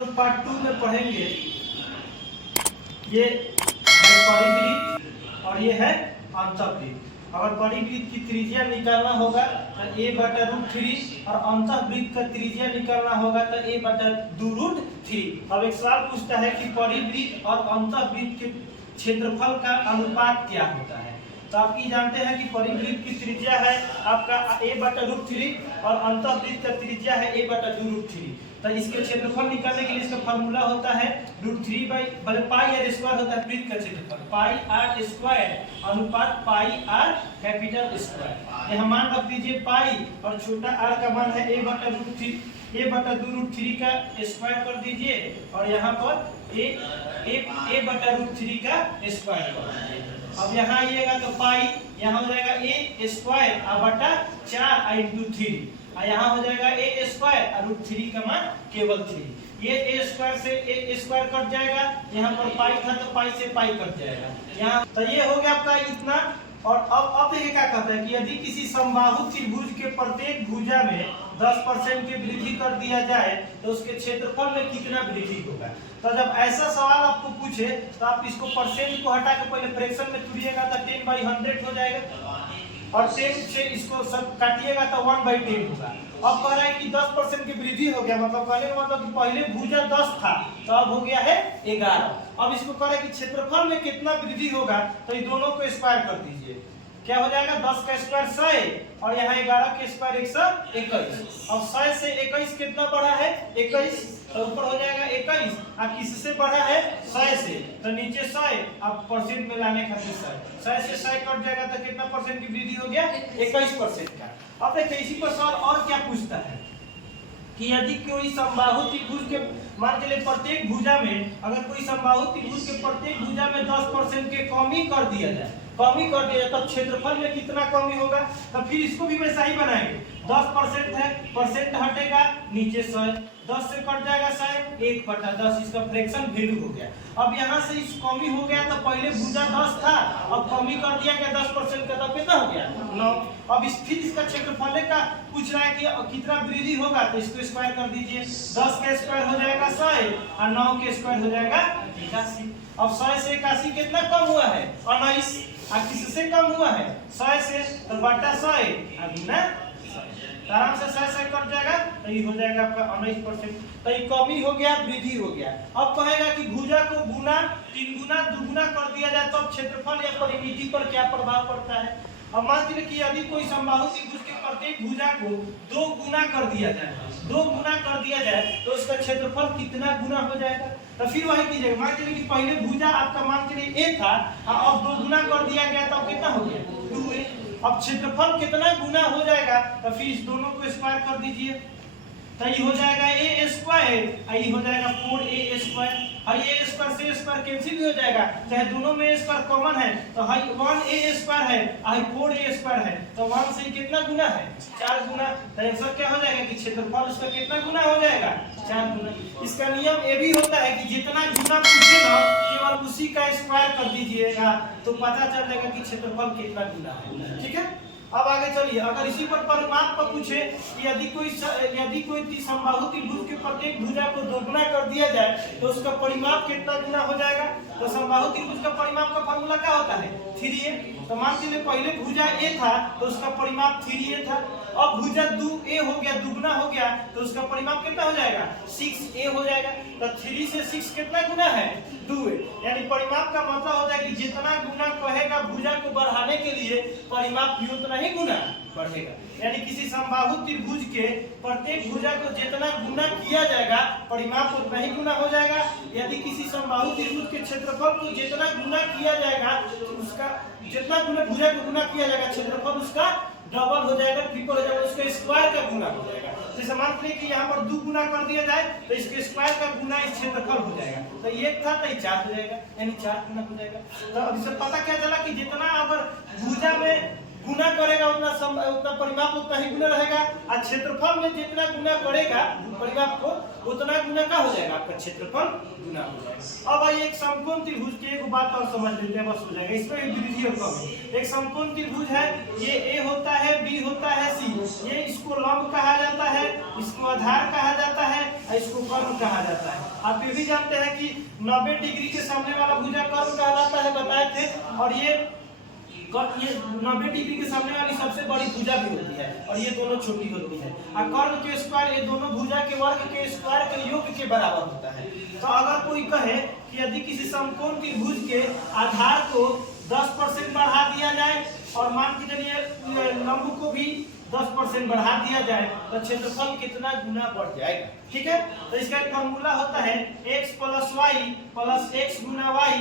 तो पार्ट 2 में पढ़ेंगे। ये है परिवृत्त और ये है अंतःवृत्त। अगर परिवृत्त की त्रिज्या निकालना होगा तो a/√3 और अंतःवृत्त का त्रिज्या निकालना होगा तो a/2√3। अब एक सवाल पूछता है कि परिवृत्त और अंतःवृत्त के क्षेत्रफल का अनुपात क्या होता है। तो आप ये जानते हैं कि परिवृत्त की त्रिज्या है आपका a/√3 और अंतःवृत्त का त्रिज्या है a/2√3। तो इसके क्षेत्रफल निकालने के लिए इसका फार्मूला होता है √3 पाई आर स्क्वायर होता है वृत्त का क्षेत्रफल पाई आर स्क्वायर अनुपात पाई आर कैपिटल स्क्वायर। यहाँ मान रख दीजिए पाई और छोटा आर का मान है a/2√3 का स्क्वायर कर दीजिए और यहाँ पर a/√3 का स्क्वायर कर दीजिए। अब यहाँ आइएगा तो पाई यहाँ हो जाएगा a स्क्वायर बटा 4 × 3 और यहाँ हो जाएगा a स्क्वायर और √3 का मान केवल 3। ये a स्क्वायर से a स्क्वायर कट जाएगा, यहाँ पर पाई था तो पाई से पाई कट जाएगा। यहाँ तो ये हो गया आपका इतना। और अब ये क्या कहता है कि यदि किसी समबाहु त्रिभुज के प्रत्येक भुजा में 10% की वृद्धि कर दिया जाए तो उसके क्षेत्रफल में कितना वृद्धि होगा। तो जब ऐसा सवाल आपको पूछे तो आप इसको परसेंट को हटा के पहले फ्रैक्शन में तुड़िएगा तो 10/100 हो जाएगा और 10 से इसको सब काटिएगा तो 1/10 होगा। अब कह रहा है कि 10% की वृद्धि हो गया, मतलब कहने का मतलब कि पहले भुजा 10 था तो अब हो गया है 11। अब इसको कह रहा है कि क्षेत्रफल में कितना वृद्धि होगा तो ये दोनों को स्क्वायर कर दीजिए। क्या हो जाएगा 10 का स्क्वायर 100 और यहाँ 11 के स्क्वायर 121। अब 100 से 21 कितना बढ़ा है 21 तो ऊपर हो जाएगा 21 और किससे बढ़ा है 100 से तो नीचे 100। अब परसेंट में लाने खातिर 100 से 100 कट जाएगा तो कितना परसेंट की वृद्धि हो गया 21% का। अब देखिए इसी पर सवाल और क्या पूछता है कि यदि कोई समबाहु त्रिभुज के मान चलिए प्रत्येक भुजा में अगर कोई समबाहु त्रिभुज के प्रत्येक भुजा में 10% के कमी कर दिया जाए तब क्षेत्रफल में कितना कमी होगा। तब फिर इसको भी वैसा ही बनाएंगे। 10% है परसेंट हटेगा नीचे 100 10 से कट जाएगा 100 1/10 इसका फ्रैक्शन वैल्यू हो गया। अब यहाँ से इस कमी हो गया तो पहले भुजा 10 था अब कमी कर दिया गया 10% का तब कितना हो गया 9। अब फिर इसका क्षेत्रफल का पूछ रहा है कि कितना वृद्धि होगा तो इसको स्क्वायर कर दीजिए। 10 का स्क्वायर हो जाएगा 100 और 9 के स्क्वायर हो जाएगा 81। अब 100 से 81 कितना कम हुआ है 19 और किससे कम हुआ है 100 से तो बटा 100 गुना आराम से 100 कट जाएगा तो ये हो जाएगा आपका 19%। तो ये कमी हो गया वृद्धि हो गया। अब कहेगा कि भुजा को गुना 3 गुना 2 गुना कर दिया जाए तब क्षेत्रफल या परिमिति पर क्या प्रभाव पड़ता है। अब मान लीजिए कि यदि कोई समबाहु त्रिभुज के प्रत्येक भुजा को 2 गुना कर दिया जाए तो उसका क्षेत्रफल कितना गुना हो जाएगा। तो फिर वही कीजिएगा मान लीजिए कि पहले भुजा आपका मान लीजिए a था अब 2 गुना कर दिया गया तो कितना हो गया 2a। अब क्षेत्रफल कितना गुना हो जाएगा तो फिर इस दोनों को स्क्वायर कर दीजिए तो ये हो जाएगा a स्क्वायर ये हो जाएगा 4a स्क्वायर और ये स्क्वायर से स्क्वायर कैंसिल भी हो जाएगा चाहे दोनों में स्क्वायर कॉमन है तो 1a स्क्वायर है 4a स्क्वायर है तो 1 से कितना गुना है 4 गुना। तो आंसर क्या हो जाएगा कि क्षेत्रफल उसका कितना गुना हो जाएगा 4 गुना। इसका नियम ये भी होता है कि जितना गुना पूछे ना केवल उसी का स्क्वायर कर दीजिएगा तो पता चल जाएगा कि क्षेत्रफल कितना गुना है। ठीक है अब आगे चलिए। अगर इसी पर परिमाप पर पूछे कि यदि कोई समबाहु त्रिभुज के प्रत्येक भुजा को 2 गुना कर दिया जाए तो उसका परिमाप कितना गुना हो जाएगा। तो समबाहु त्रिभुज का परिमाप का फार्मूला क्या होता है 3a। तो मान लीजिए पहले भुजा a था तो उसका परिमाप 3a था। अब भुजा 2a हो गया दुगुना हो गया तो उसका परिमाप कितना हो जाएगा 6a हो जाएगा। तो 3 से 6 कितना गुना है 2a। यानी परिमाप का मतलब होता है कि जितना गुना कहेगा भुजा को बढ़ाने के लिए परिमाप भी उतना ही गुना बढ़ेगा। यानी किसी समबाहु त्रिभुज के प्रत्येक भुजा को जितना गुना किया जाएगा परिमाप उतना ही गुना हो जाएगा। यदि किसी समबाहु त्रिभुज के क्षेत्रफल को जितना गुना किया जाएगा उसका जितना गुना भुजा को गुना किया जाएगा क्षेत्रफल उसका डबल हो जाएगा ट्रिपल हो जाएगा उसका स्क्वायर का गुना हो जाएगा। जैसे मान लीजिए कि यहाँ पर 2 गुना कर दिया जाए तो इसके स्क्वायर का गुना इस क्षेत्रफल हो जाएगा तो 1 था तो 4 हो जाएगा यानी 4 गुना हो जाएगा। तो अब इससे पता क्या चला कि जितना अगर भुजा में गुना करेगा उतना उतना परिमाप उतना ही गुना रहेगा, और क्षेत्रफल में जितना गुना करेगा परिमाप को उतना गुना का हो जाएगा, आपका क्षेत्रफल गुना हो जाएगा। अब भाई एक समकोण त्रिभुज की एक बात और समझ लेते हैं, बस हो जाएगा। इसमें भी वृद्धि और कमी। एक समकोण त्रिभुज है, ये ए होता है, बी होता है, सी, ये इसको लंब कहा जाता है, इसको आधार कहा जाता है, और इसको कर्ण कहा जाता है। आप ये भी जानते हैं कि 90 डिग्री के सामने वाला भुजा कर्ण कहलाता है, बताए थे। और ये 90 डिग्री के सामने वाली सबसे बड़ी भुजा भी होती है, और ये दोनों छोटी होती है। और कर्ण के स्क्वायर ये दोनों भुजा के वर्ग के स्क्वायर के योग के बराबर होता है। तो अगर कोई कहे कि यदि किसी समकोण त्रिभुज के आधार को 10% बढ़ा दिया जाए और मान के चलिए लंब को भी 10% बढ़ा दिया जाए तो क्षेत्रफल कितना गुना बढ़ जाएगा, ठीक है। तो इसका फॉर्मूला होता है x + y + x गुना y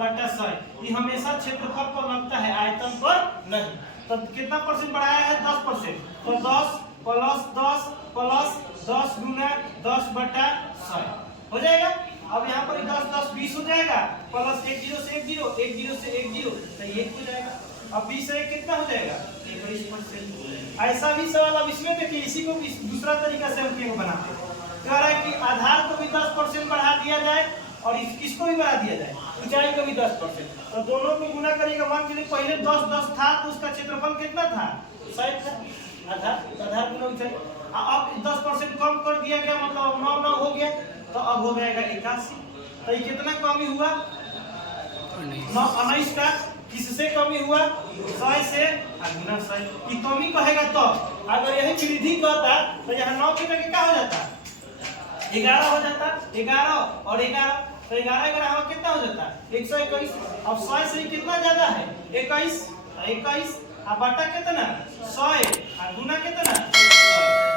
बटा 100। ये हमेशा क्षेत्रफल पर लगता है, आयतन पर नहीं। तो कितना परसेंट बढ़ाया है? 10%। तो 10 + 10 + 10 गुना 10 बटा 100 हो जाएगा। अब यहाँ पर 10 10 20 हो जाएगा, प्लस 1 0 से 1 0 1 0 से 1 0 तो 1 हो जाएगा। अब 20 से 1 कितना हो जाएगा? 21%। ऐसा भी सवाल अब इसमें देखिए, इसी को दूसरा तरीका से हम क्यों बनाते हैं। कह रहा है कि आधार को भी 10% बढ़ा दिया जाए और इसको भी बढ़ा दिया जाए, ऊंचाई को भी 10%। तो दोनों को गुना करेगा। मान के लिए पहले 10 10 था तो उसका क्षेत्रफल कितना था? 100 था। आधार गुना ऊंचाई। अब 10% कम कर दिया गया, मतलब 9 9 हो गया, तो अब हो जाएगा 81। तो ये कितना कमी हुआ? 19 का। किससे कमी हुआ? 100 से गुना 100। ये कमी कहेगा तो अगर यही वृद्धि कहता तो यहाँ 9 की जगह क्या हो जाता? 11 हो जाता। 11 और 11 तो 11 11 कितना हो जाता? 121। अब 100 से कितना ज्यादा है? 21। 21 अब बटा कितना? 100 और गुना कितना?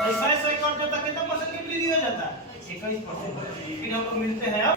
100 100 कट जाता, कितना परसेंट की वृद्धि हो जाता? 21%। फिर हम लोग मिलते हैं अब